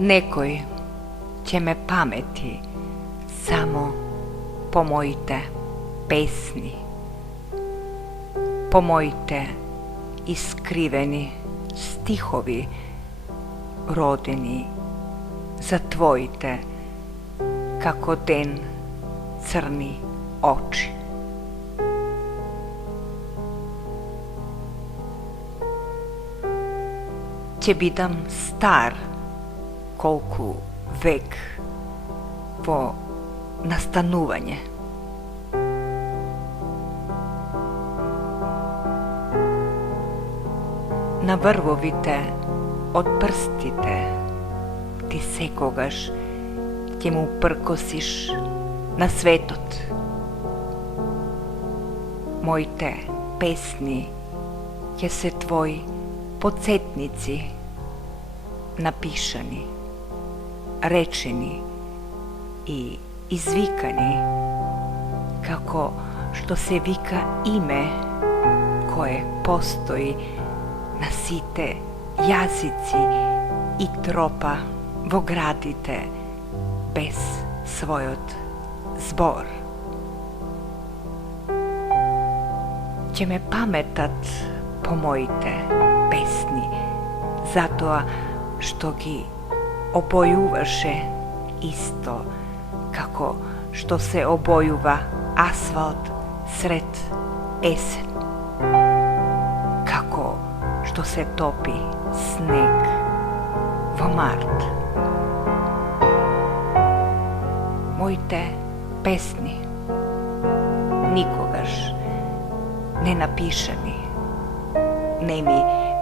Nekoj će me pameti samo pomojite pesni, pomojite iskriveni stihovi rodeni, zatvojite kako den crni oči. Ќе бидам стар колку век во настанување. На врвовите од прстите ти секогаш ќе му пркосиш на светот. Моите песни ќе се твои подсетници, напишани, речени и извикани, како што се вика име кое постои на сите јазици и тропа во градите без својот збор. Ќе ме паметат по моите песни, затоа што ги обојуваше исто како што се обојува асфалт сред есен, како што се топи снег во март. Моите песни никогаш не напишани, неми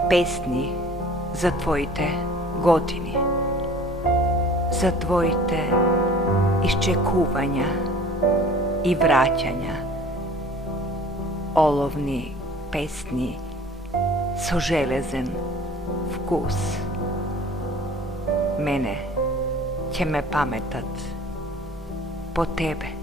песни за твоите години, за твоите исчекувања и враќања, оловни песни со железен вкус. Мене ќе ме паметат по тебе.